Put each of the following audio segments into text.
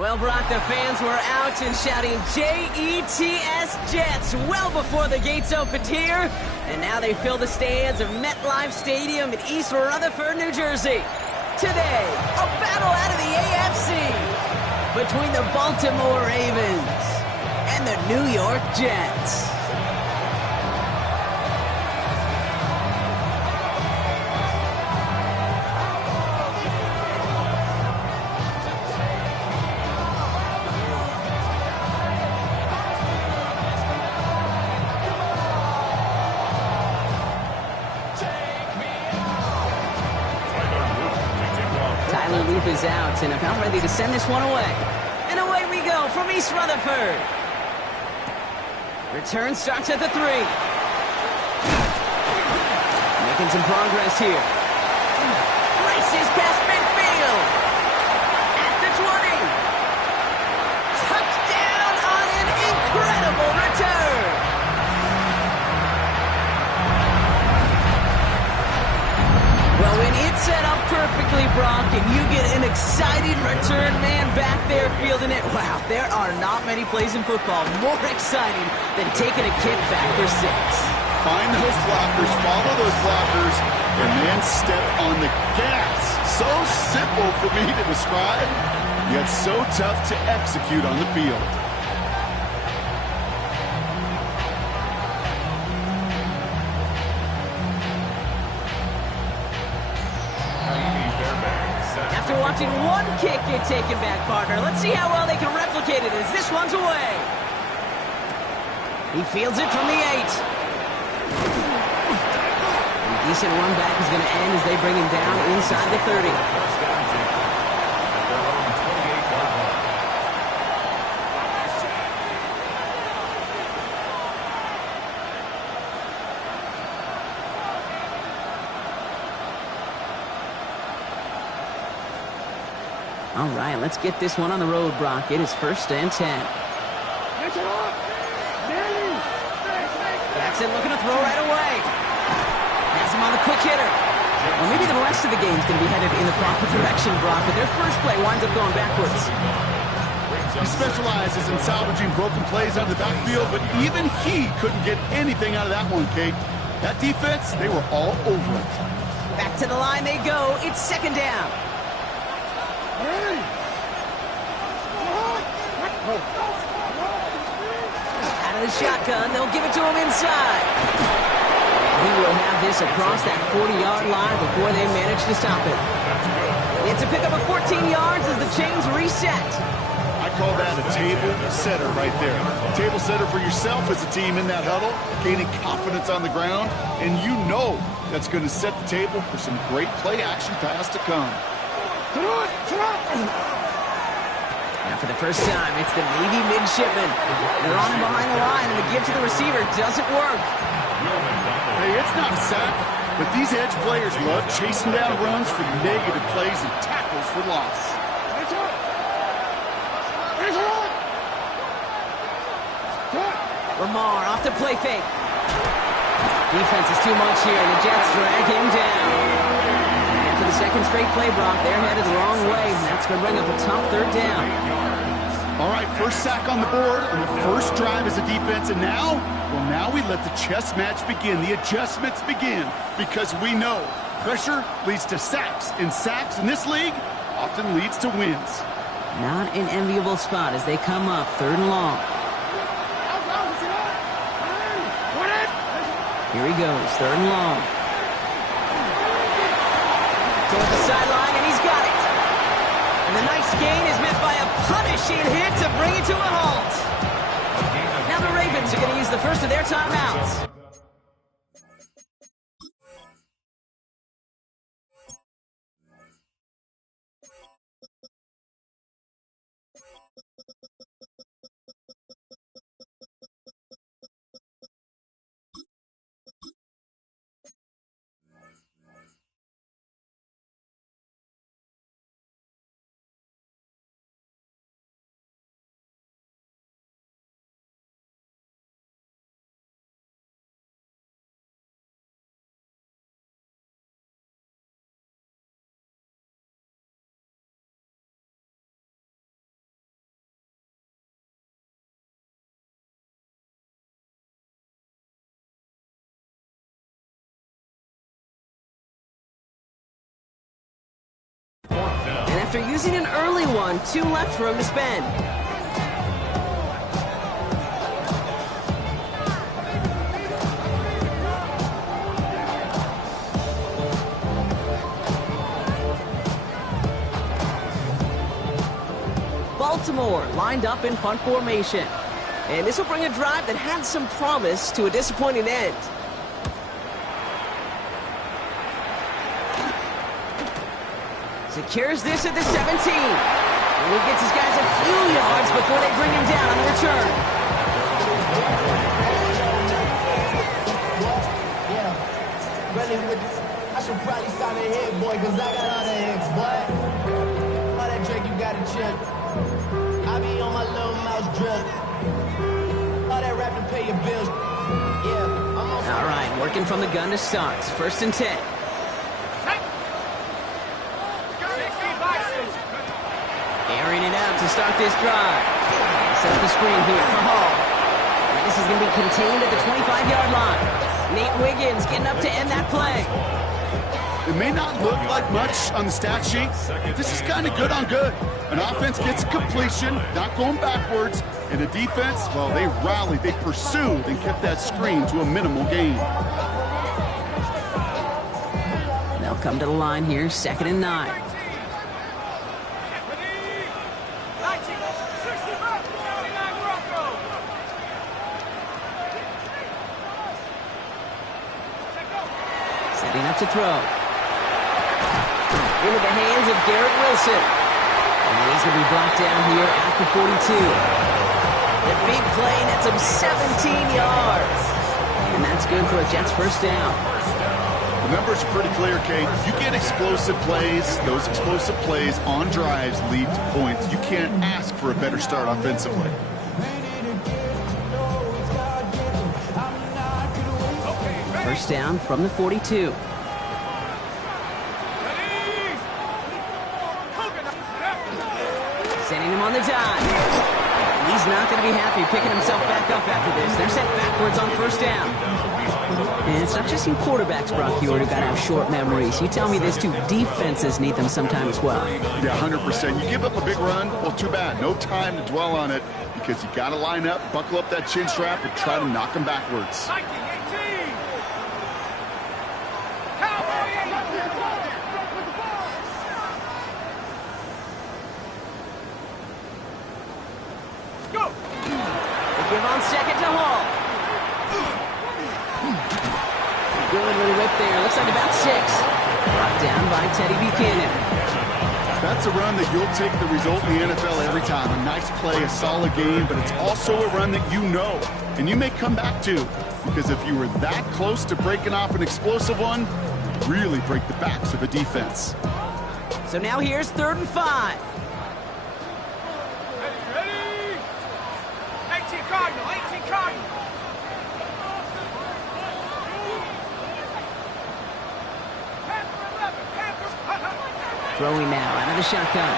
Well, Brock, the fans were out and shouting J-E-T-S Jets well before the gates opened here. And now they fill the stands of MetLife Stadium in East Rutherford, New Jersey. Today, a battle out of the AFC between the Baltimore Ravens and the New York Jets. Loop is out and about ready to send this one away. And away we go from East Rutherford. Return starts at the 3. Making some progress here. Races past midfield. At the 20. Touchdown on an incredible return. Well, when it's set up perfectly, Brock, and you get an exciting return man back there fielding it, wow, there are not many plays in football more exciting than taking a kick back for 6. Find those blockers, follow those blockers, and then step on the gas. So simple for me to describe, yet so tough to execute on the field. After watching one kick get taken back, partner, let's see how well they can replicate it as this one's away. He fields it from the 8. A decent run back is going to end as they bring him down inside the 30. All right, let's get this one on the road, Brock. It is 1st and 10. Jackson looking to throw right away. Has him on the quick hitter. Well, maybe the rest of the game's going to be headed in the proper direction, Brock, but their first play winds up going backwards. He specializes in salvaging broken plays out of the backfield, but even he couldn't get anything out of that one, Kate. That defense, they were all over it. Back to the line they go. It's 2nd down. Out of the shotgun, they'll give it to him inside. He will have this across that 40-yard line before they manage to stop it. It's a pickup of 14 yards as the chains reset. I call that a table setter right there. Table setter for yourself as a team in that huddle, gaining confidence on the ground, and you know that's going to set the table for some great play-action pass to come. Now for the first time, it's the Navy midshipman. They're on him behind the line, and the give to the receiver doesn't work. Hey, it's not a sack, but these edge players love chasing down runs for negative plays and tackles for loss. Lamar off the play fake. Defense is too much here, and the Jets drag him down. For the second straight play, Brock, they're headed the wrong way, and that's going to bring up a tough 3rd down. All right, first sack on the board on the first drive as a defense, and now we let the chess match begin, the adjustments begin, because we know pressure leads to sacks, and sacks in this league often leads to wins. Not an enviable spot as they come up 3rd and long. Here he goes, 3rd and long. Toward the sideline, and he's got it. And the nice gain is met by a punishing hit to bring it to a halt. Now the Ravens are going to use the first of their timeouts. after using an early one. 2 left for him to spend. Baltimore lined up in punt formation. And this will bring a drive that had some promise to a disappointing end. Secures this at the 17. And he gets his guys a few yards before they bring him down on the return. Yeah, really, I should probably sign a hit, boy, because I got all the hits, boy. All that Drake, you got to chip. I be on my little mouse drip. All that rap to pay your bills. Yeah, I'm on. All right, working from the gun to start. 1st and 10. Airing it out to start this drive. Set up the screen here for Hall. And this is going to be contained at the 25-yard line. Nate Wiggins getting up to end that play. It may not look like much on the stat sheet. This is kind of good on good. An offense gets completion, not going backwards. And the defense, well, they rallied, they pursued, and kept that screen to a minimal gain. They'll come to the line here, 2nd and 9. Setting up to throw. Into the hands of Garrett Wilson. And he's going to be brought down here at the 42. The big play nets him 17 yards. And that's good for a Jets 1st down. The numbers are pretty clear, Kate. You get explosive plays. Those explosive plays on drives lead to points. You can't ask for a better start offensively. First down from the 42. Sending him on the dive. And he's not going to be happy picking himself back up after this. They're sent backwards on 1st down. And it's not just you quarterbacks, Brock Huard, who got to have short memories. You tell me this too, defenses need them sometimes as well. Yeah, 100%. You give up a big run, well, too bad. No time to dwell on it because you got to line up, buckle up that chin strap, and try to knock them backwards. Give on 2nd to Hall. Good little whip there. Looks like about 6. Brought down by Teddy Buchanan. That's a run that you'll take the result in the NFL every time. A nice play, a solid game, but it's also a run that you know, and you may come back to, because if you were that close to breaking off an explosive one, you'd really break the backs of a defense. So now here's 3rd and 5. Throwing now out of the shotgun.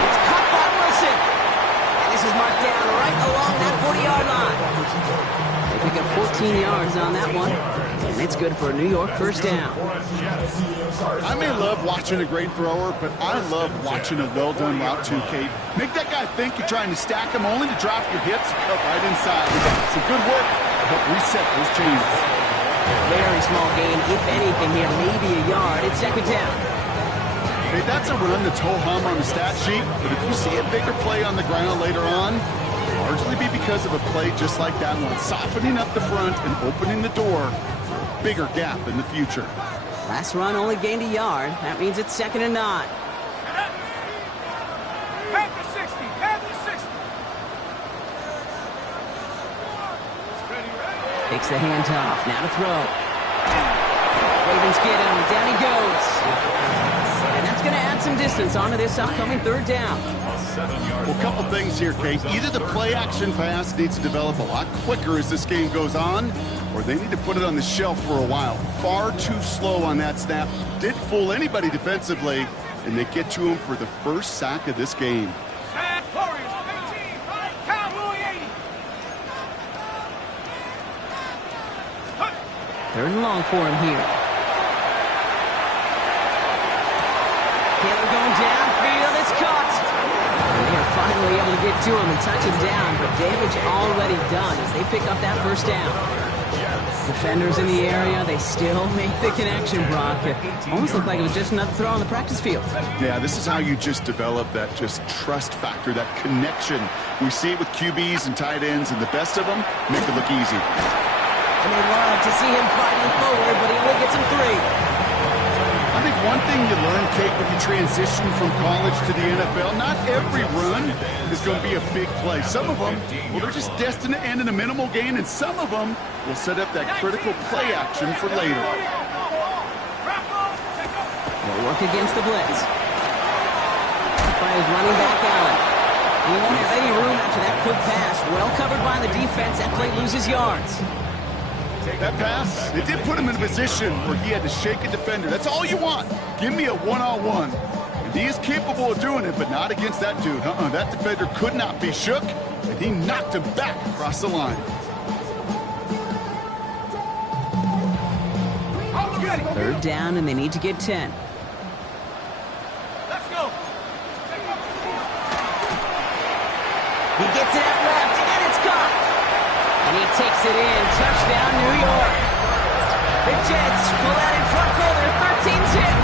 It's caught by Wilson. And this is marked down right along that 40-yard line. They pick up 14 yards on that one. And it's good for a New York 1st down. I may love watching a great thrower, but I love watching a well-done route too, Kate. Make that guy think you're trying to stack him only to drop your hips and cut right inside. Some good work to help reset those chains. Very small gain, if anything here, maybe a yard. It's 2nd down. Hey, that's a run that's ho-hum on the stat sheet, but if you see a bigger play on the ground later on, it'll largely be because of a play just like that one, softening up the front and opening the door for a bigger gap in the future. Last run only gained a yard. That means it's 2nd and 9. Takes the handoff. Now to throw. Ravens get him. Down he goes. And that's going to add some distance onto this upcoming 3rd down. Well, a couple things here, Kate. Either the play-action pass needs to develop a lot quicker as this game goes on, or they need to put it on the shelf for a while. Far too slow on that snap. Didn't fool anybody defensively, and they get to him for the 1st sack of this game. 3rd and long for him here. Taylor going downfield. It's caught. And they are finally able to get to him and touch him down, but damage already done as they pick up that first down. Defenders in the area, they still make the connection, Brock. It almost looked like it was just another throw on the practice field. Yeah, this is how you just develop that just trust factor, that connection. We see it with QBs and tight ends, and the best of them make it look easy. And they love to see him fighting forward, but he only gets him 3. I think one thing you learn, Kate, when you transition from college to the NFL, not every run is going to be a big play. Some of them, well, they're just destined to end in a minimal gain, and some of them will set up that critical play action for later. They'll work against the blitz. By his running back, Allen. He won't have any room after that quick pass. Well covered by the defense. That play loses yards. That pass, it did put him in a position where he had to shake a defender. That's all you want. Give me a one-on-one. And he is capable of doing it, but not against that dude. That defender could not be shook, and he knocked him back across the line. Third down, and they need to get 10. Let's go. He gets it out left, and it's caught. And he takes it in. Touchdown, New York. The Jets pull out in front for their 13th hit.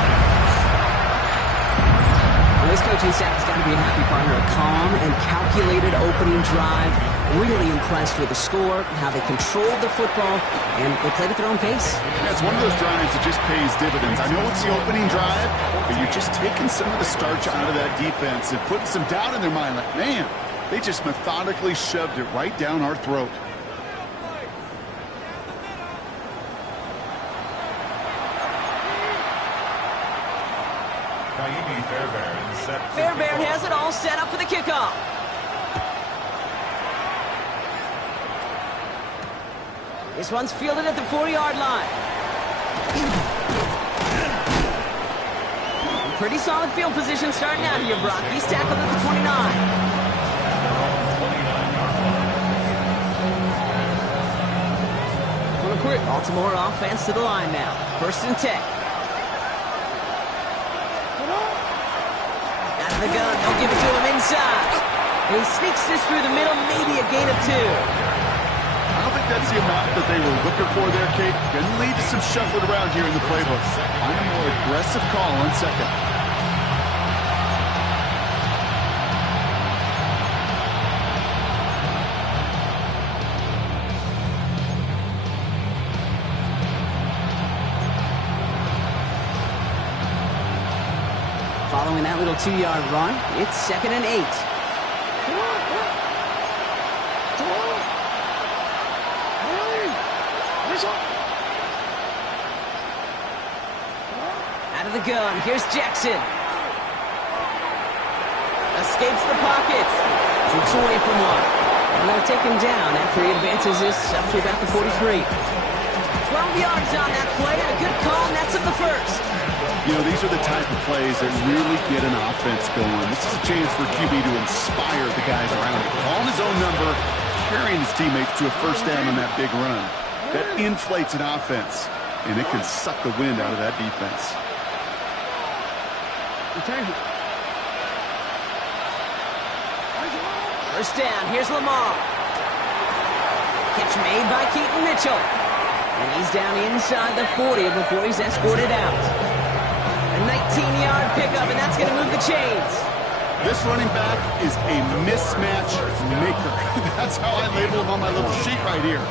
Well, this coaching staff has got to be a happy partner. A calm and calculated opening drive. Really impressed with the score, how they controlled the football, and they played at their own pace. Yeah, it's one of those drives that just pays dividends. I know it's the opening drive, but you're just taking some of the starch out of that defense and putting some doubt in their mind. Like, man, they just methodically shoved it right down our throat. Fairbairn has it all set up for the kickoff. This one's fielded at the 40-yard line. Pretty solid field position starting out here, Brock. He's tackled at the 29. Baltimore offense to the line now. 1st and 10. Out of the gun, they'll give it to him inside. And he sneaks this through the middle, maybe a gain of 2. I don't think that's the amount that they were looking for there, Kate. Going to lead to some shuffling around here in the playbook. On a more aggressive call on 2nd. Following that little 2-yard run, it's 2nd and 8. Out of the gun, here's Jackson. Escapes the pocket. Shoots away from one. And they'll take him down after he advances this up to about the 43. 12 yards on that play, and a good call, and that's up the 1st. You know, these are the type of plays that really get an offense going. This is a chance for QB to inspire the guys around him. Calling his own number, carrying his teammates to a 1st down on that big run. That inflates an offense, and it can suck the wind out of that defense. 1st down, here's Lamar. Catch made by Keaton Mitchell. And he's down inside the 40 before he's escorted out. A 19-yard pickup, and that's going to move the chains. This running back is a mismatch maker. That's how I label him on my little sheet right here.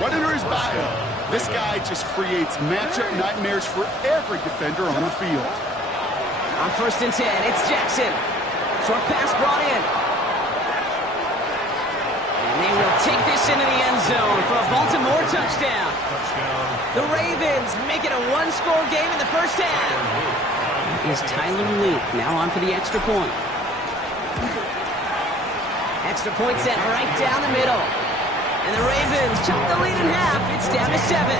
Right under his bio, this guy just creates matchup nightmares for every defender on the field. On 1st and 10, it's Jackson. Short pass brought in. And they will take this into the end zone for a Baltimore touchdown. The Ravens make it a 1-score game in the 1st half. Is Tyler Luke now on for the extra point. Extra point set right down the middle. And the Ravens chop the lead in half. It's down to 7.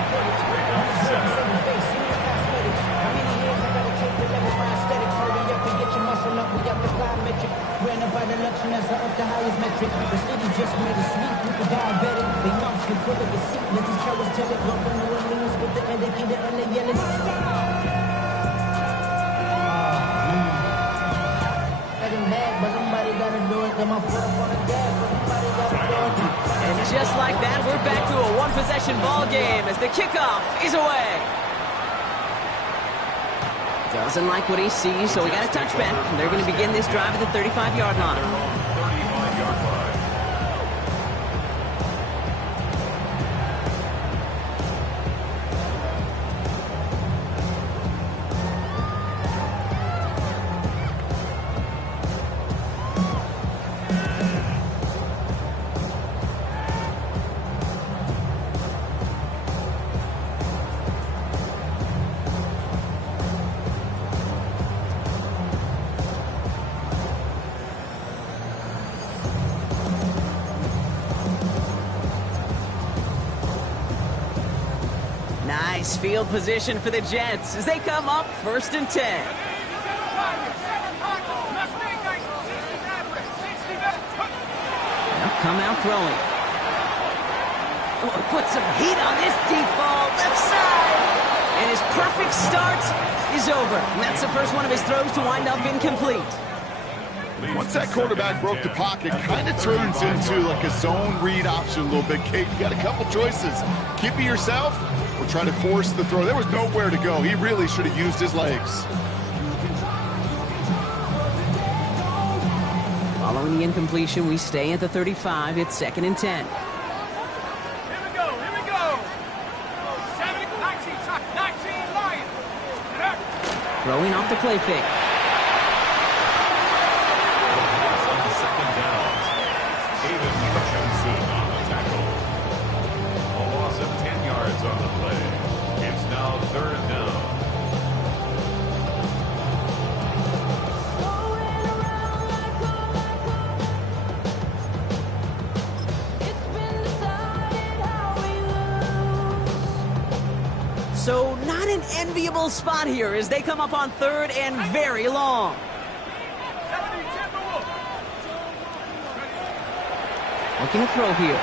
And just like that, we're back to a one-possession ball game as the kickoff is away. Doesn't like what he sees, so we got a touchback. And they're going to begin this drive at the 35-yard line. 35-yard line. Nice field position for the Jets as they come up 1st and 10. They'll come out throwing. Oh, put some heat on this deep ball, left side. And his perfect start is over. And that's the first one of his throws to wind up incomplete. Once that quarterback broke the pocket, kind of turns into like a zone read option a little bit, Kate. You got a couple choices. Keep it yourself or try to force the throw. There was nowhere to go. He really should have used his legs. Following the incompletion, we stay at the 35. It's 2nd and 10. Here we go. 19 Lions. Throwing off the play fake. On the play. It's now 3rd down. So not an enviable spot here as they come up on 3rd and very long. Looking to throw here.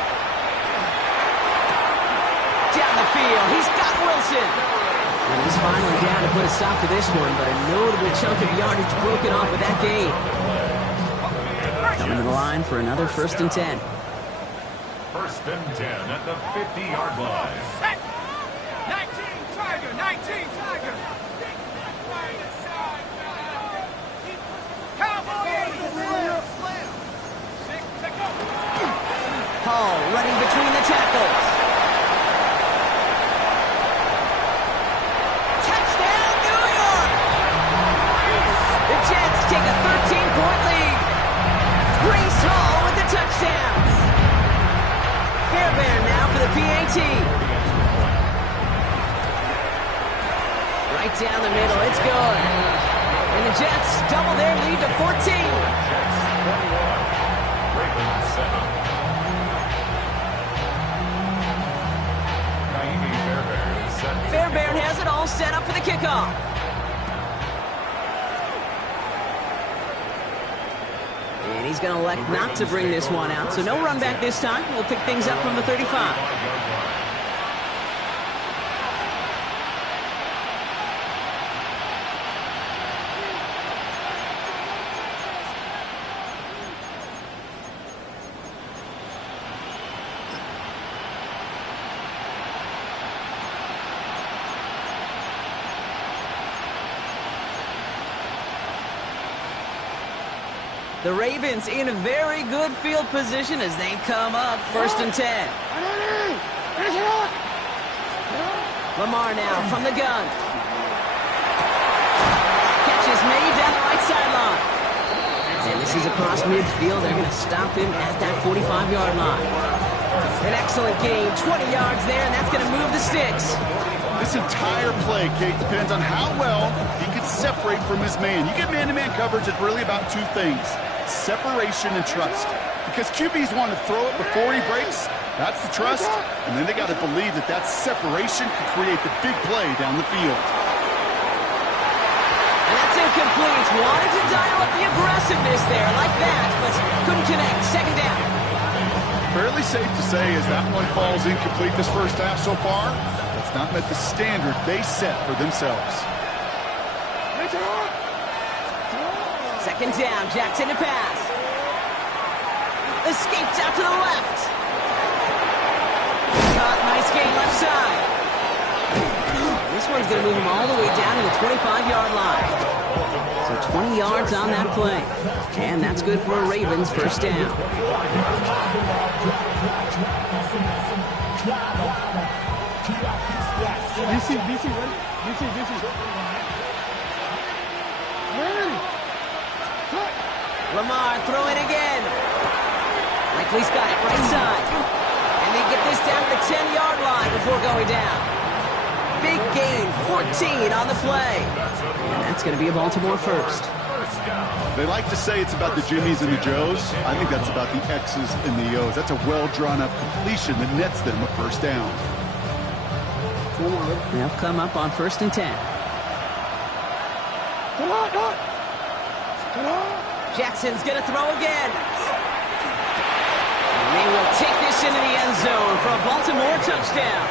Down the field, he's got Wilson. And he's finally down to put a stop to this one, but a notable chunk of yardage broken off with that gain. Coming to the line for another 1st and 10. 1st and 10 at the 50-yard line. 19 Tiger. Cowboys. Hall running between the tackles. Jets take a 13-point lead. Brees Hall with the touchdowns. Fairbairn now for the PAT. Right down the middle, it's good. And the Jets double their lead to 14. Jets 21. Ravens 7. Fairbairn has it all set up for the kickoff. And he's going to elect not to bring this one out. So no run back this time. We'll pick things up from the 35. The Ravens in a very good field position as they come up 1st and 10. Lamar now from the gun. Catch is made down the right sideline. And this is across midfield. They're going to stop him at that 45-yard line. An excellent gain, 20 yards there, and that's going to move the sticks. This entire play, Kate, depends on how well he can separate from his man. You get man-to-man coverage, it's really about two things: separation and trust. Because QBs want to throw it before he breaks, that's the trust, and then they got to believe that that separation can create the big play down the field. And that's incomplete. Wanted to dial up the aggressiveness there like that, but couldn't connect. 2nd down. Fairly safe to say as that one falls incomplete this first half so far, it's not met the standard they set for themselves. 2nd down, Jackson to pass. Escapes out to the left. Nice gain left side. This one's going to move him all the way down to the 25-yard line. So 20 yards on that play. And that's good for a Ravens first down. DC, ready? DC. Lamar throwing again. Likely's got it right side. And they get this down to the 10-yard line before going down. Big gain, 14 on the play. And that's going to be a Baltimore first. They like to say it's about the Jimmies and the Joes. I think that's about the X's and the O's. That's a well-drawn-up completion that nets them a first down. They'll come up on 1st and 10. Jackson's going to throw again. And they will take this into the end zone for a Baltimore touchdown.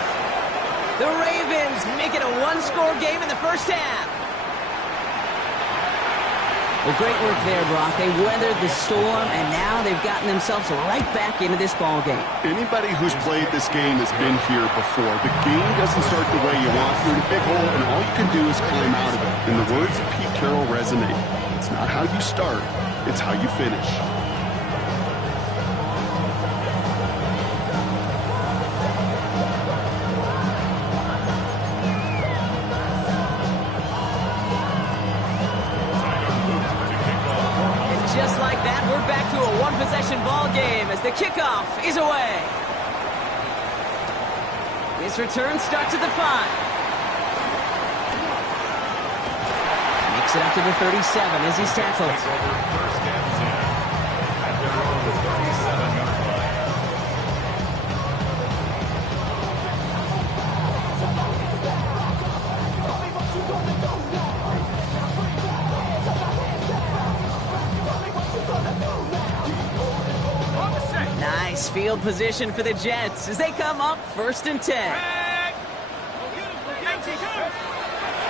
The Ravens make it a one-score game in the first half. Well, great work there, Brock. They weathered the storm, and now they've gotten themselves right back into this ball game. Anybody who's played this game has been here before. The game doesn't start the way you want. You're in a big hole, and all you can do is climb out of it. And the words of Pete Carroll resonate. It's not how you start, it's how you finish. Just like that, we're back to a one-possession ball game as the kickoff is away. His return starts at the 5. Makes it up to the 37 as he's tackled. First and 10 at their own 37-yard line. Nice field position for the Jets as they come up 1st and 10.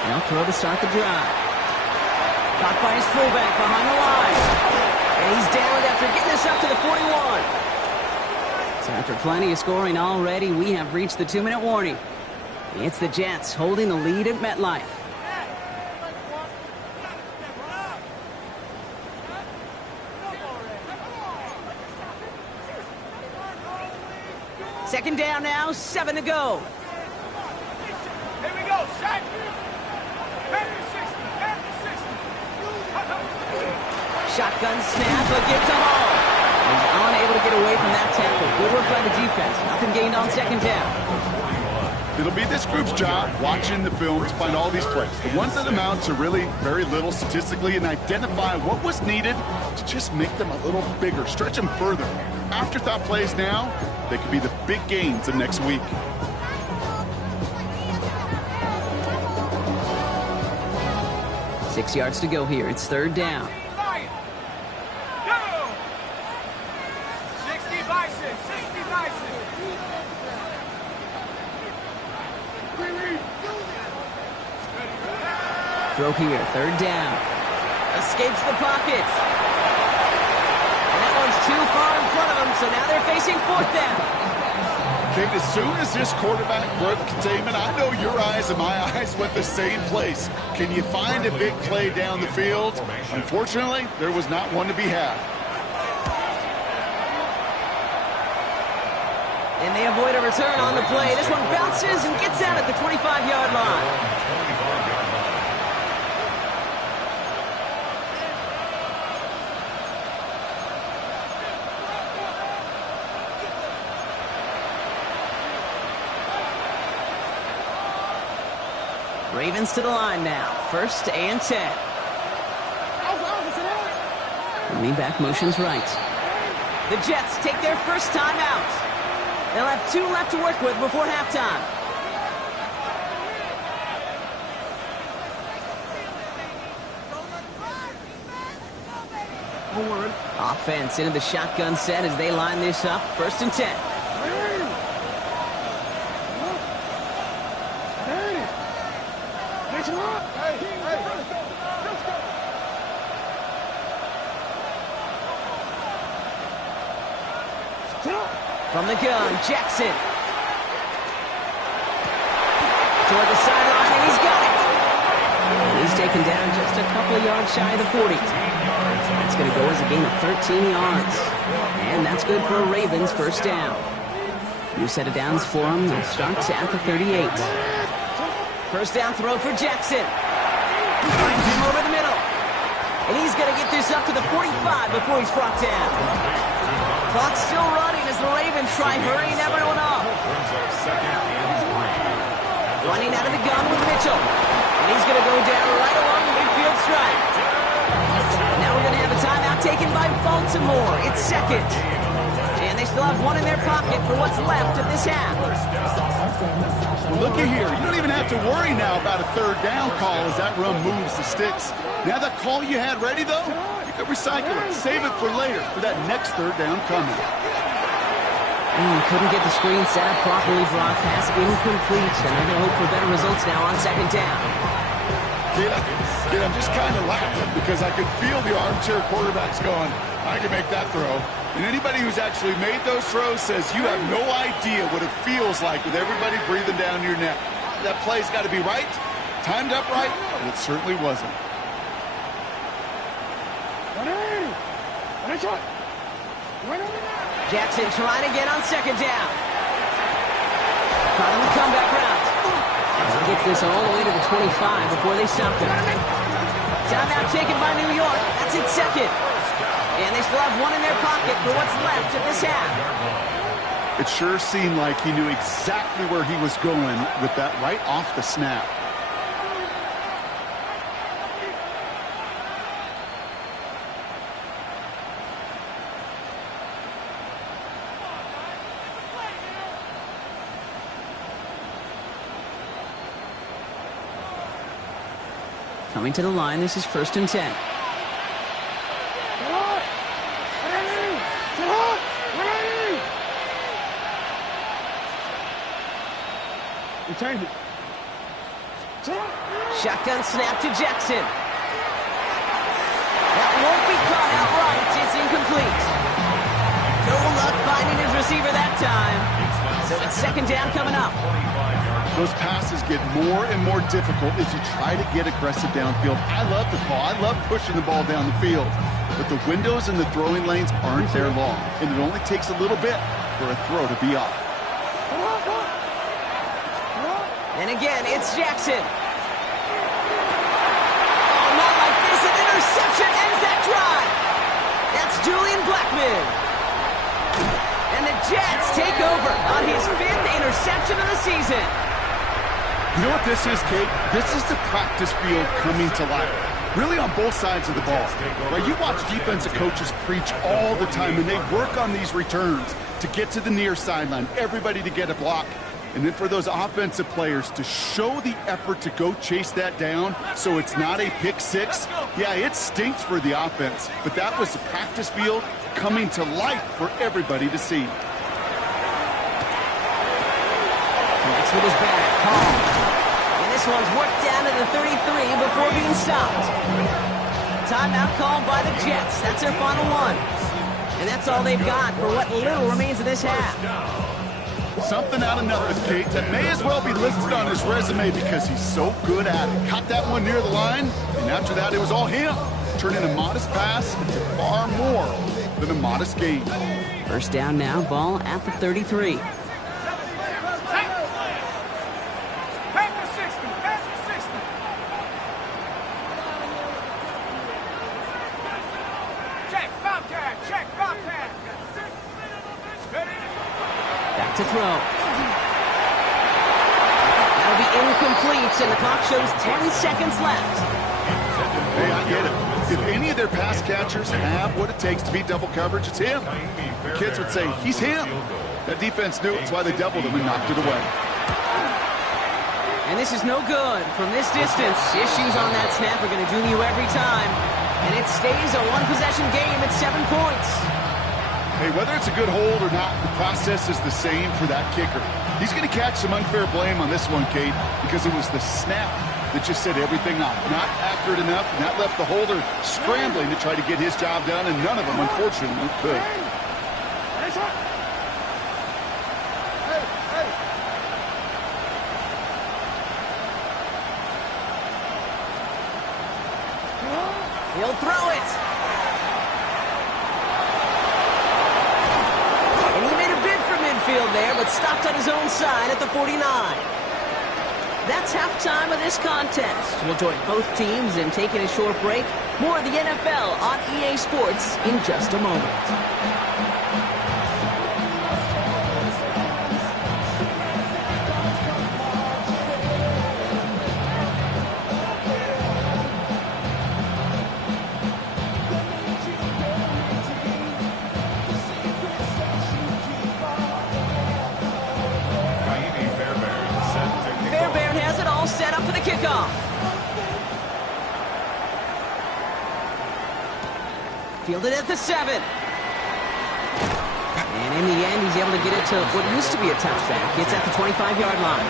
They'll throw to start the drive. Caught by his fullback behind the line. And he's downed after getting this up to the 41. So after plenty of scoring already, we have reached the 2-minute warning. It's the Jets holding the lead at MetLife. Second down now, 7 to go. Here we go, set. Back to 60, back to 60. Shotgun snap, a give to Hall. He's unable to get away from that tackle. Good work by the defense. Nothing gained on second down. It'll be this group's job, watching the film, to find all these plays. The ones that amount to really very little statistically and identify what was needed to just make them a little bigger, stretch them further. Afterthought plays now, they could be the big gains of next week. Six yards to go here. It's third down. Lion. Go. 60 Bison, 60 Bison. Throw here, third down. Escapes the pocket. And that one's too far in front of him, so now they're facing 4th down. Kate, as soon as this quarterback broke containment, I know your eyes and my eyes went the same place. Can you find a big play down the field? Unfortunately, there was not one to be had. And they avoid a return on the play. This one bounces and gets out at the 25-yard line. Ravens to the line now. 1st and 10. Running back motions right. The Jets take their first time out. They'll have 2 left to work with before halftime. Offense into the shotgun set as they line this up. 1st and 10. From the gun, Jackson. Toward the sideline, and he's got it. And he's taken down just a couple of yards shy of the 40. That's going to go as a gain of 13 yards. And that's good for a Ravens first down. New set of downs for him. That starts at the 38. First down throw for Jackson. Finds him over the middle. And he's going to get this up to the 45 before he's brought down. Clock's still running as the Ravens try hurrying everyone up. Running out of the gun with Mitchell. And he's going to go down right along the midfield stripe. Now we're going to have a timeout taken by Baltimore. It's second. And they still have one in their pocket for what's left of this half. Well, looky here. You don't even have to worry now about a third down call as that run moves the sticks. Now that call you had ready, though, you could recycle it. Save it for later for that next third down coming. Couldn't get the screen set up properly. Brock pass incomplete. And they're going to hope for better results now on second down. Kid, I'm just kind of laughing because I can feel the armchair quarterbacks going, I can make that throw. And anybody who's actually made those throws says you have no idea what it feels like with everybody breathing down your neck. That play's got to be right, timed up right, and it certainly wasn't. Jackson trying again on second down. Caught him the comeback route. He gets this all the way to the 25 before they stop him. Timeout taken by New York. That's its second. And they still have one in their pocket for what's left of this half. It sure seemed like he knew exactly where he was going with that right off the snap. Coming to the line, this is 1st and 10. Shotgun snap to Jackson. That won't be caught outright. It's incomplete. No luck finding his receiver that time. So it's second down coming up. Those passes get more and more difficult as you try to get aggressive downfield. I love the call. I love pushing the ball down the field. But the windows in the throwing lanes aren't there long. And it only takes a little bit for a throw to be off. And again, it's Jackson. Oh, not like this. An interception ends that drive. That's Julian Blackman. And the Jets take over on his 5th interception of the season. You know what this is, Kate? This is the practice field coming to life. Really on both sides of the ball. Right? You watch defensive coaches preach all the time, and they work on these returns to get to the near sideline, everybody to get a block. And then for those offensive players to show the effort to go chase that down so it's not a pick six. Yeah, it stinks for the offense, but that was the practice field coming to life for everybody to see. Connects with his back, Hall. And this one's worked down to the 33 before being stopped. Timeout called by the Jets. That's their final one. And that's all they've got for what little remains of this half. Something out of nothing, Kate, that may as well be listed on his resume because he's so good at it. Caught that one near the line, and after that, it was all him. Turning a modest pass into far more than a modest gain. First down now, ball at the 33. Back to throw. That'll be incomplete, and the clock shows 10 seconds left. Hey, I get it. If any of their pass catchers have what it takes to beat double coverage, it's him. The kids would say, he's him. That defense knew it. That's why they doubled him and knocked it away. And this is no good. From this distance, issues on that snap are going to doom you every time. And it stays a one-possession game at 7 points. Hey, whether it's a good hold or not, the process is the same for that kicker. He's going to catch some unfair blame on this one, Kate, because it was the snap that just set everything off. Not accurate enough, and that left the holder scrambling to try to get his job done, and none of them, unfortunately, could. He'll throw it. And he made a bid for midfield there, but stopped on his own side at the 49. That's halftime of this contest. We'll join both teams in taking a short break. More of the NFL on EA Sports in just a moment. Set up for the kickoff. Fielded at the 7. And in the end, he's able to get it to what used to be a touchback. It's at the 25-yard line.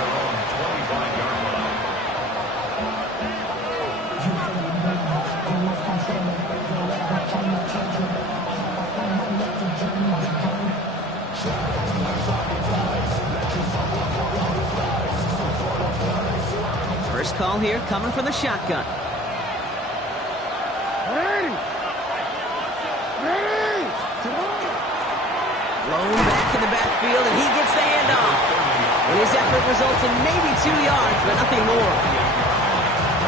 First call here coming from the shotgun. Ready! Ready! Blown back in the backfield, and he gets the handoff. And his effort results in maybe 2 yards, but nothing more.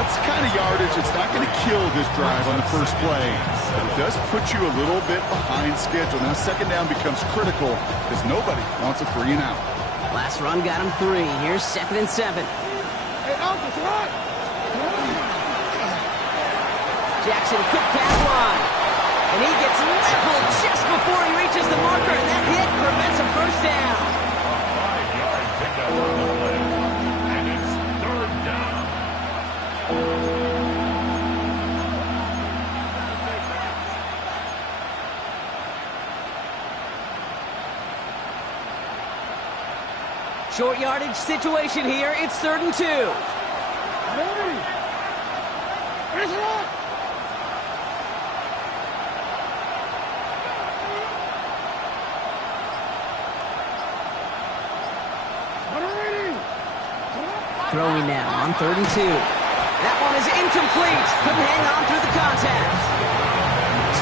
That's the kind of yardage that's not going to kill this drive on the first play. But it does put you a little bit behind schedule. Now second down becomes critical because nobody wants a 3 and out. Last run got him 3. Here's 2nd and 7. Hey, Alpha's right! Jackson, quick pass line. And he gets leveled just before he reaches the marker, and that hit prevents a first down. A 5-yard pickup on the play. And it's 3rd down. Short yardage situation here. It's 3rd and 2. Ready! Raise it up! Throwing now on 3rd and 2. That one is incomplete. Couldn't hang on through the contact.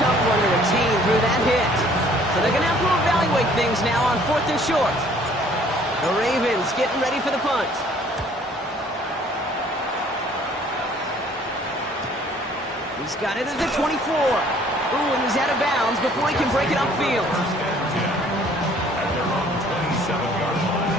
Tough one to retain through that hit. So they're going to have to evaluate things now on 4th and short. The Ravens getting ready for the punt. He's got it at the 24. Ooh, and he's out of bounds before he can break it upfield. At their own 27-yard line.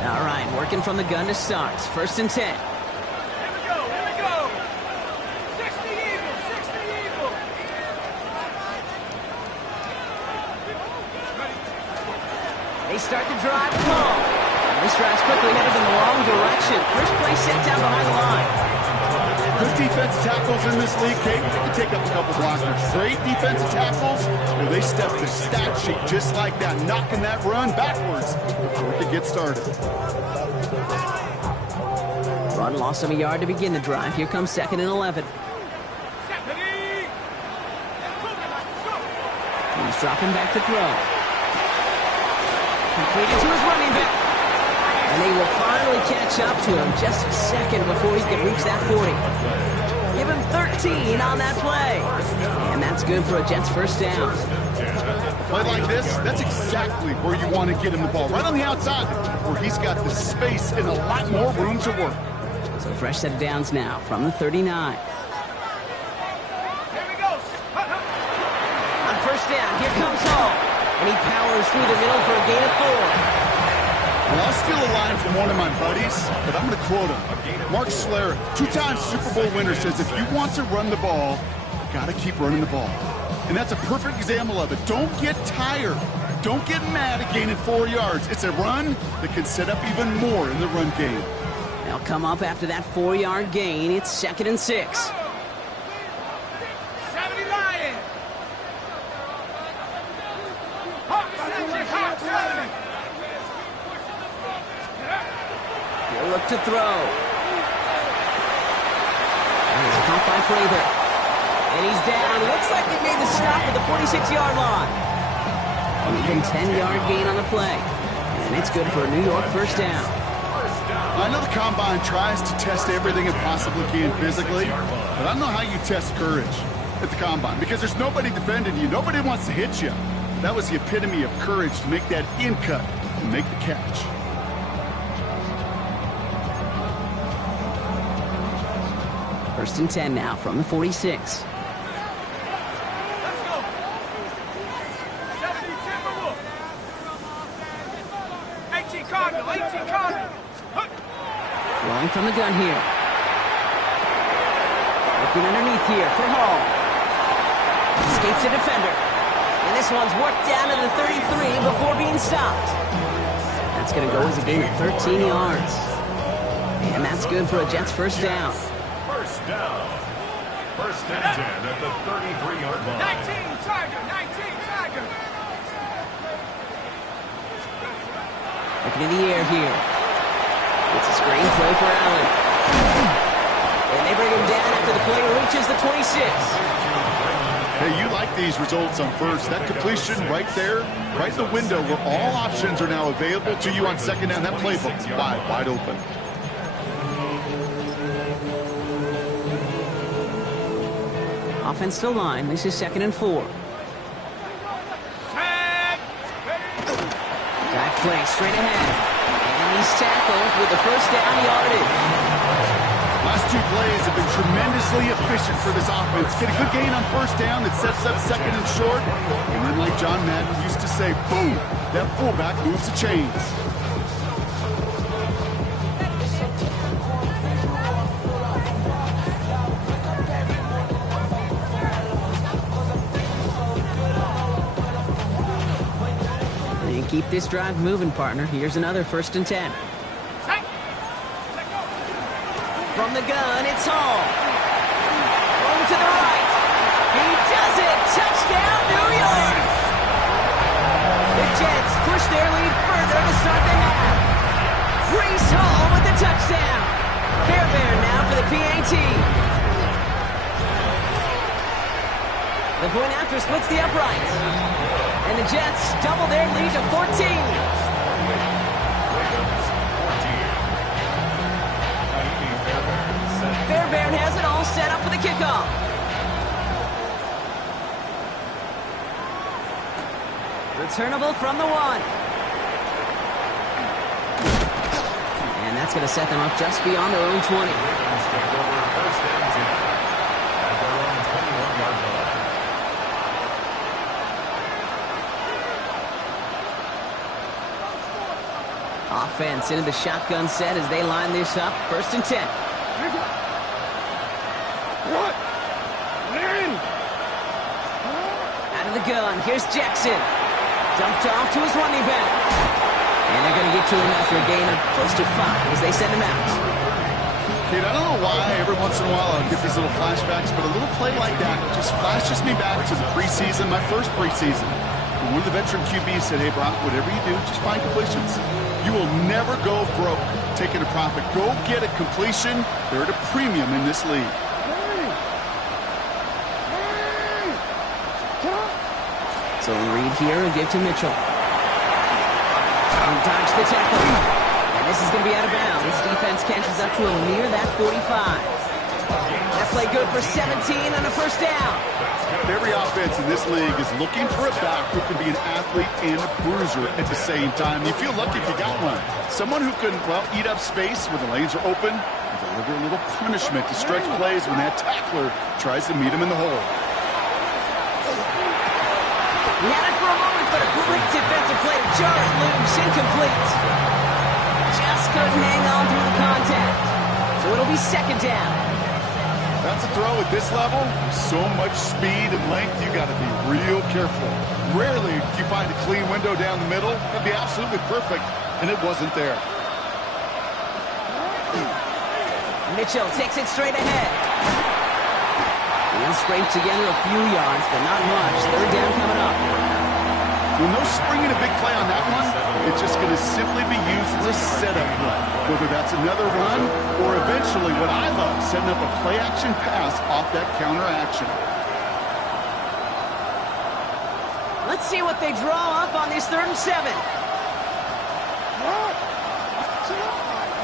All right, working from the gun to start. 1st and 10. Here we go, here we go. 60 Eagles, 60 Eagles. They start to drive the ball. This drive's quickly headed in the wrong direction. First play set down behind the line. Good defense tackles in this league, Kate. They can take up a couple blockers. Great defensive tackles, well, they step the stat sheet just like that, knocking that run backwards before it could get started. Run loss of a yard to begin the drive. Here comes 2nd and 11. He's dropping back to throw. Completed to his running back. And they will finally catch up to him just a second before he can reach that 40. Give him 13 on that play. And that's good for a Jets first down. Play like this, that's exactly where you want to get him the ball. Right on the outside, where he's got the space and a lot more room to work. So fresh set of downs now from the 39. Here we go. On first down, here comes Hall. And he powers through the middle for a gain of 4. Well, I'll steal a line from one of my buddies, but I'm going to quote him. Mark Schlereth, 2-time Super Bowl winner, says if you want to run the ball, you got to keep running the ball. And that's a perfect example of it. Don't get tired. Don't get mad at gaining 4 yards. It's a run that can set up even more in the run game. They'll come up after that 4-yard gain. It's 2nd and 6. 70 Lions. He'll look to throw. And he's caught by Prather. And he's down. Looks like they made the stop at the 46-yard line. Making 10-yard gain on the play. And it's good for a New York first down. I know the Combine tries to test everything it possibly can physically, but I don't know how you test courage at the Combine because there's nobody defending you. Nobody wants to hit you. That was the epitome of courage to make that in cut and make the catch. First and 10 now from the 46. Let's go. 70 Timberwolf. 18 Cardinal, 18 Cardinal. Throwing from the gun here. Looking underneath here for Hall. Escapes a defender. And this one's worked down to the 33 before being stopped. That's going to go as a gain of 13 yards. And that's good for a Jets first down. First down. First and 10 at the 33-yard line. 19 Tiger, 19 Tiger. Looking in the air here. It's a screen play for Allen. And they bring him down after the play reaches the 26. Hey, you like these results on first. That completion right there, right in the window where all options are now available to you on second down. That playbook's wide open. Offensive line. This is 2nd and 4. Dive play straight ahead. And he's tackled with the first down yardage. Last two plays have been tremendously efficient for this offense. Get a good gain on first down that sets up second and short. And then like John Madden used to say, boom, that fullback moves the chains. And keep this drive moving, partner. Here's another 1st and 10. From the gun, it's Hall. Going to the right. He does it. Touchdown, New York. The Jets push their lead further to start the half. Brees Hall with the touchdown. Fairbairn now for the PAT. The point after splits the uprights. And the Jets double their lead to 14. Fairbairn has it all set up for the kickoff. Returnable from the 1. And that's going to set them up just beyond their own 20. Offense into the shotgun set as they line this up. 1st and 10. What? Larry! Out of the gun, here's Jackson. Dumped off to his running back. And they're going to get to him after a gain of close to 5 as they send him out. Kid, I don't know why every once in a while I'll get these little flashbacks, but a little play like that just flashes me back to the preseason, my first preseason. When one of the veteran QBs said, hey, Brock, whatever you do, just find completions. You will never go broke taking a profit. Go get a completion. They're at a premium in this league. So Reed here and give to Mitchell. And dodge the tackle. And this is going to be out of bounds. This defense catches up to him near that 45. That play good for 17 on a first down. Every offense in this league is looking for a back who can be an athlete and a bruiser at the same time. You feel lucky if you got one. Someone who can, well, eat up space when the lanes are open and deliver a little punishment to stretch plays when that tackler tries to meet him in the hole. He had it for a moment, but a great defensive play to jar it loose, incomplete. Just couldn't hang on through the contact. So it'll be 2nd down. That's a throw at this level. So much speed and length, you got to be real careful. Rarely do you find a clean window down the middle. That'd be absolutely perfect, and it wasn't there. Mitchell takes it straight ahead. He'll scrape together a few yards, but not much. 3rd down coming up. When they're springing a big play on that one, it's just going to simply be used as a setup play. Whether that's another run or eventually what I love, setting up a play-action pass off that counter action. Let's see what they draw up on this 3rd and 7.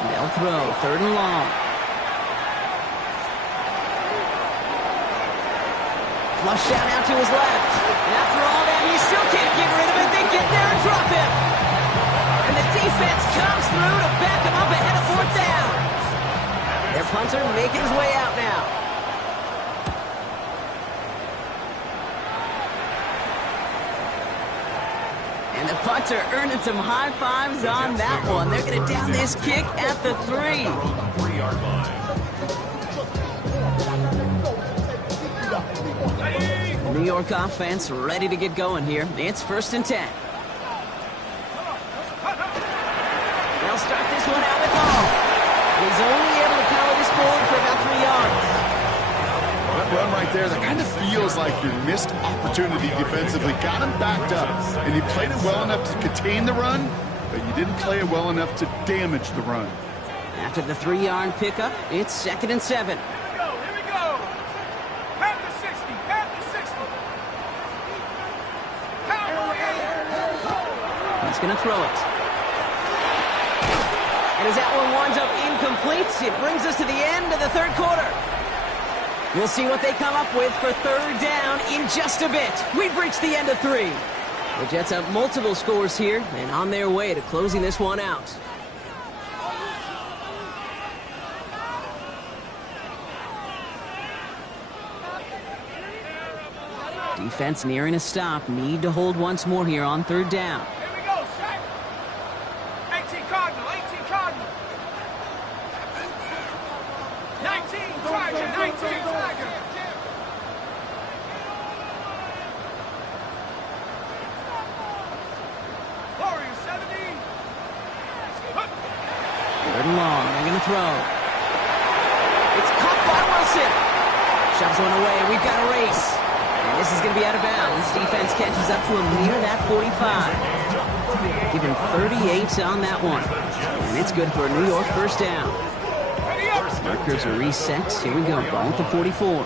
They'll throw 3rd and long. Flush out now to his left. And after all that, he still can't get rid of it. They get there and drop him. And the defense comes through to back him up ahead of 4th down. Their punter making his way out now. And the punter earning some high fives on that one. They're going to down this kick at the 3. 3-yard line. The New York offense ready to get going here. It's 1st and 10. They'll start this one out with Hall. He's only able to power this forward for about 3 yards. That run right there, that kind of feels like your missed opportunity defensively. Got him backed up, and you played it well enough to contain the run, but you didn't play it well enough to damage the run. After the 3-yard pickup, it's 2nd and 7. Here we go. Pat the 60, pat the 60. He's going to throw it. And as that one winds up incomplete, it brings us to the end of the 3rd quarter. We'll see what they come up with for 3rd down in just a bit. We've reached the end of 3. The Jets have multiple scores here and on their way to closing this one out. Defense nearing a stop. Need to hold once more here on 3rd down. Here we go, set. 18 Cardinal, 18 Cardinal. 19 Tiger, 19 Tiger. Warriors, 70. 3rd and long. They're going to throw. It's caught by Wilson. Shoves one away. We've got a race. And this is going to be out of bounds. Defense catches up to him near that 45. Give him 38 on that one. And it's good for a New York 1st down. Markers are reset. Here we go. Ball at the 44.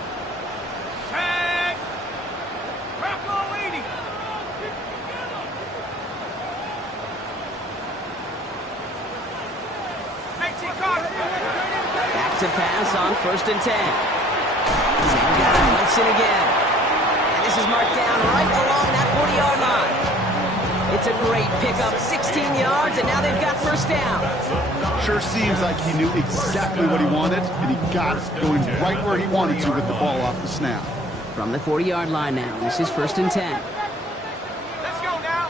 Set. Grapple leading. Back to pass on 1st and 10. Same guy, Wilson again. And this is marked down right along that 40-yard line. It's a great pickup, 16 yards, and now they've got 1st down. Sure seems like he knew exactly what he wanted, and he got it, going right where he wanted to with the ball off the snap. From the 40-yard line now, this is 1st and 10. Let's go now.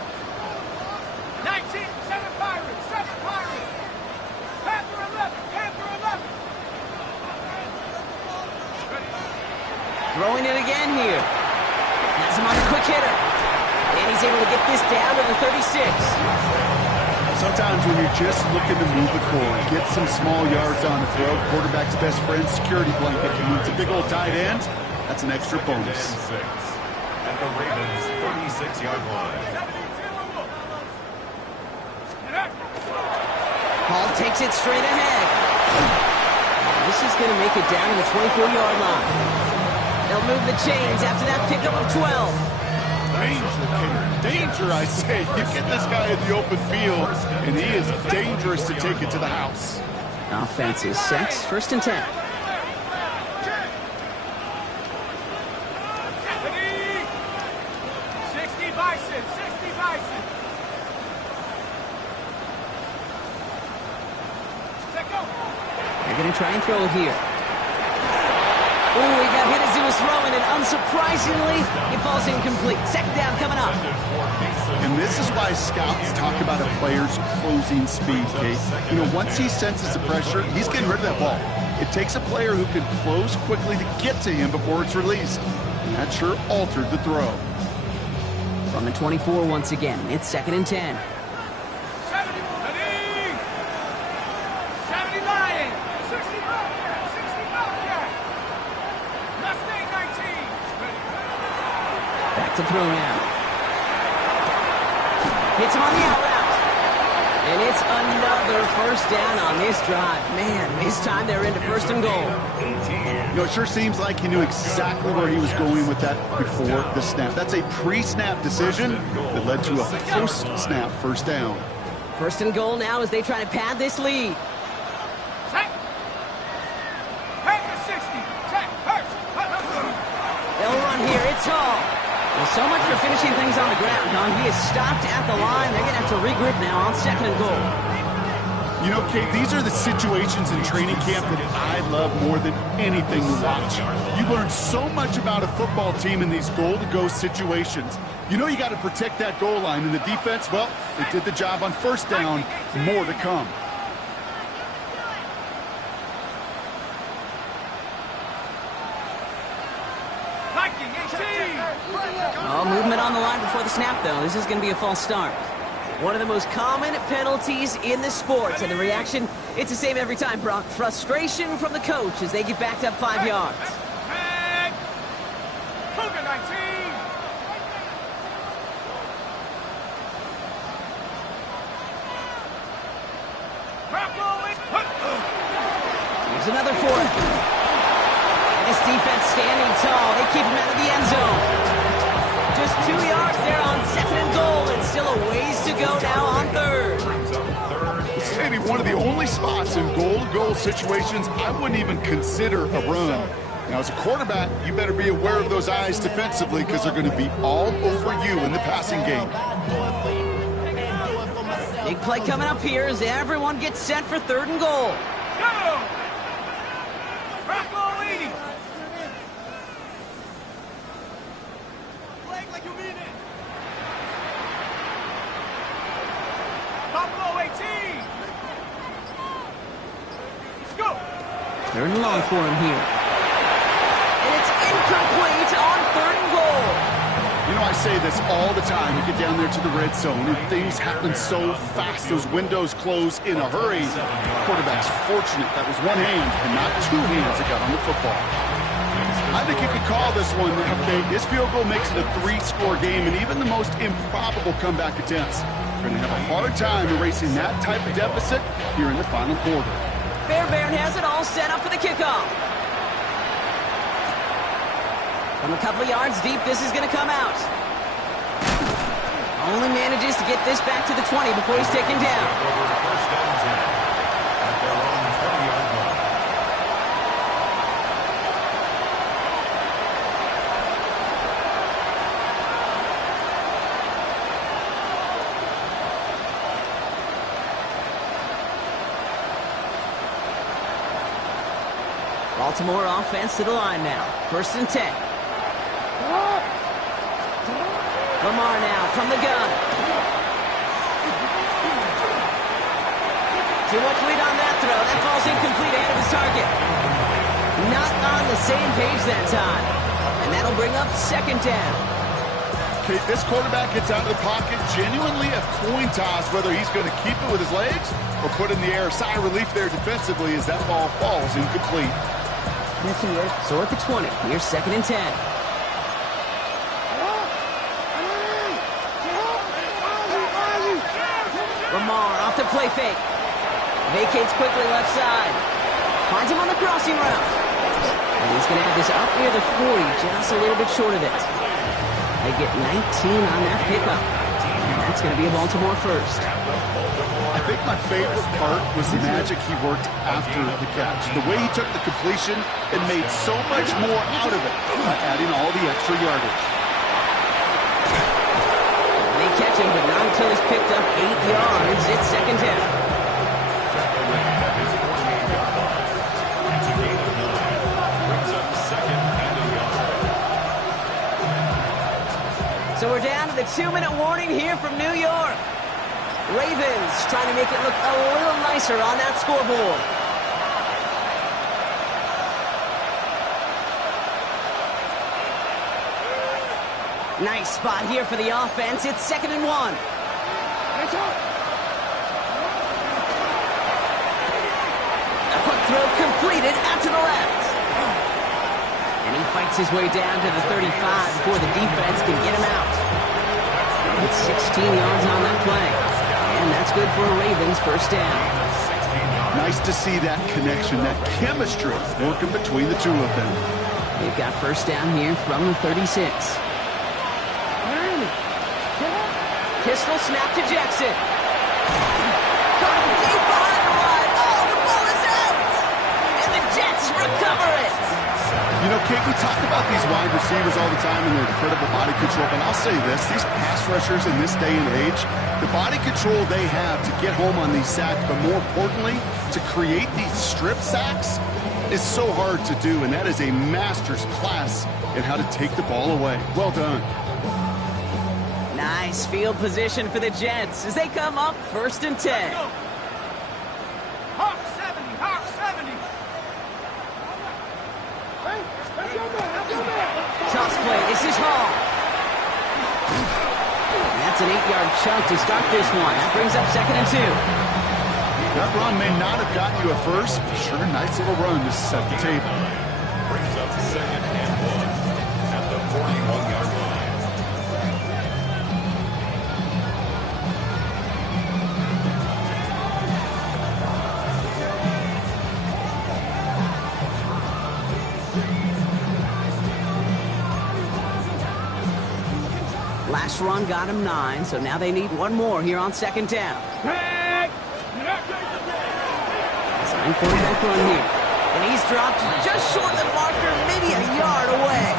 19, 7 Pirates, 7 Pirates. Panther 11, Panther 11. Throwing it again here. Has him on the quick hitter. And he's able to get this down to the 36. Sometimes when you're just looking to move it forward, get some small yards on the throw, quarterback's best friend, security blanket. And when it's a big old tight end, that's an extra bonus. At the Ravens' 36-yard line. Hall takes it straight ahead. This is going to make it down to the 24-yard line. They'll move the chains after that pickup of 12. Danger, King. Danger, I say. You get this guy in the open field, and he is dangerous to take it to the house. Offense is set. 1st and 10. 60 Bison, 60 Bison. Set go. They're going to try and throw it here. Ooh, he got hit as he was throwing, and unsurprisingly, it falls incomplete. 2nd down coming up. And this is why scouts talk about a player's closing speed, Kate. You know, once he senses the pressure, he's getting rid of that ball. It takes a player who can close quickly to get to him before it's released. And that sure altered the throw. From the 24 once again, it's 2nd and 10. 70 Lions, 60 Bobcat, 60 Bobcat. Mustang 19. Back to throw now. Hits him on the out route. And it's another first down on this drive. Man, this time they're into first and goal. You know, it sure seems like he knew exactly where he was going with that before the snap. That's a pre-snap decision that led to a post-snap first down. First and goal now as they try to pad this lead. Check. Head to 60. Check. Hurst. They'll run here. It's Hall. Well, so much for finishing things on the ground, huh? He is stopped at the line. They're going to have to regroup now on second and goal. You know, Kate, these are the situations in training camp that I love more than anything to watch. You learn so much about a football team in these goal-to-go situations. You know you got to protect that goal line, and the defense, well, they did the job on first down. More to come. Oh, movement on the line before the snap, though. This is going to be a false start. One of the most common penalties in the sport, and the reaction, it's the same every time, Brock. Frustration from the coach as they get backed up 5 yards. Cougar 19. Here's another for it. And this defense standing tall. They keep him out of the end zone. Just 2 yards there on second and goal, and still a ways to go now on third. This may be one of the only spots in goal-to-goal situations I wouldn't even consider a run. Now, as a quarterback, you better be aware of those eyes defensively because they're going to be all over you in the passing game. Big play coming up here as everyone gets set for third and goal. Go! Rocco 80. Play like you mean it. Buffalo 18. Let's go. Third and long for him here. And it's incomplete on third and goal. You know, I say this all the time. You get down there to the red zone, and things happen so fast. Those windows close in a hurry. Quarterback's fortunate that was one hand and not two hands that got on the football. I think you could call this one, okay, this field goal makes it a 3-score game, and even the most improbable comeback attempts are going to have a hard time erasing that type of deficit here in the final quarter. Fairbairn has it all set up for the kickoff. From a couple of yards deep, this is going to come out. Only manages to get this back to the 20 before he's taken down. Baltimore offense to the line now. First and 10. Lamar now from the gun. Too much lead on that throw. That falls incomplete ahead of his target. Not on the same page that time. And that'll bring up second down. Okay, this quarterback gets out of the pocket, genuinely a coin toss whether he's going to keep it with his legs or put in the air. Sigh of relief there defensively as that ball falls incomplete. So at the 20, here's second and 10. Lamar off the play fake. Vacates quickly left side. Finds him on the crossing route. And he's going to have this up near the 40, just a little bit short of it. They get 19 on that pickup. And that's going to be a Baltimore first. I think my favorite part was the magic he worked after the catch. The way he took the completion and made so much more out of it by adding all the extra yardage. They catch him, but not until he's picked up 8 yards. It's second down. So we're down to the 2-minute warning here from New York. Ravens trying to make it look a little nicer on that scoreboard. Nice spot here for the offense. It's second and 1. A quick throw completed out to the left. And he fights his way down to the 35 before the defense can get him out. It's 16 yards on that play. And that's good for a Ravens first down. Nice to see that connection, that chemistry working between the two of them. They've got first down here from the 36. Pistol snap to Jackson. Coming deep behind the line. Oh, the ball is out! And the Jets recover it! You know, Kate, we talk about these wide receivers all the time and their incredible body control, but I'll say this, these pass rushers in this day and age, the body control they have to get home on these sacks, but more importantly, to create these strip sacks is so hard to do, and that is a master's class in how to take the ball away. Well done. Nice field position for the Jets as they come up 1st and 10. Hawk 70, Hawk 70. Toss play, this is Hall. That's an 8-yard chunk to start this one. That brings up 2nd and 2. That run may not have gotten you a first, but sure, nice little run to set the table. Brings up 2nd and 1 at the 41-yard line. Last run got him 9, so now they need one more here on 2nd down. Sign quarterback run here. And he's dropped just short of the marker, maybe a yard away.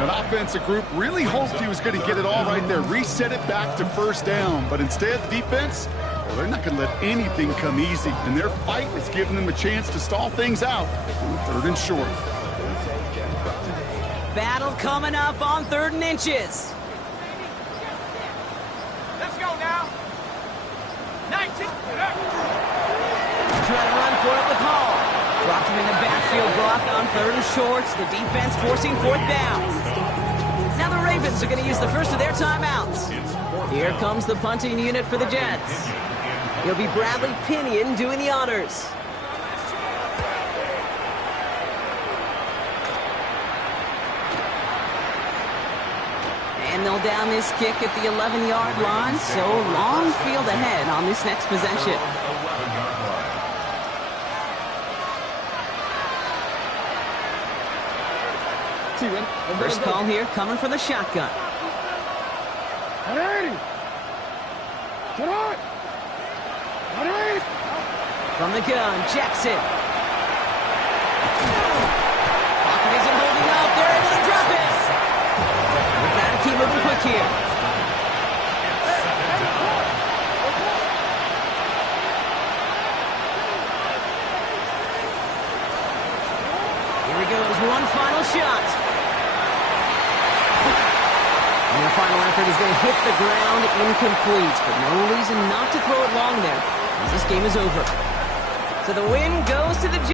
That offensive group really hoped he was going to get it all right there, reset it back to 1st down. But instead, the defense, well, they're not going to let anything come easy. And their fight is giving them a chance to stall things out on 3rd and short. Battle coming up on 3rd and inches. Let's go now. 19. Trying to run for it with Hall. Dropped him in the backfield block on 3rd and shorts. The defense forcing 4th down. Now the Ravens are going to use the first of their timeouts. Here comes the punting unit for the Jets. It'll be Bradley Pinion doing the honors. And they'll down this kick at the 11-yard line, so long field ahead on this next possession. 11-yard line. First call here coming from the shotgun. From the gun, Jackson. Pocket isn't holding up. They're able to drop it. We gotta keep moving quick here. Here he goes, one final shot. And the final effort is going to hit the ground incomplete, but no reason not to throw it long there, as this game is over. So the win goes to the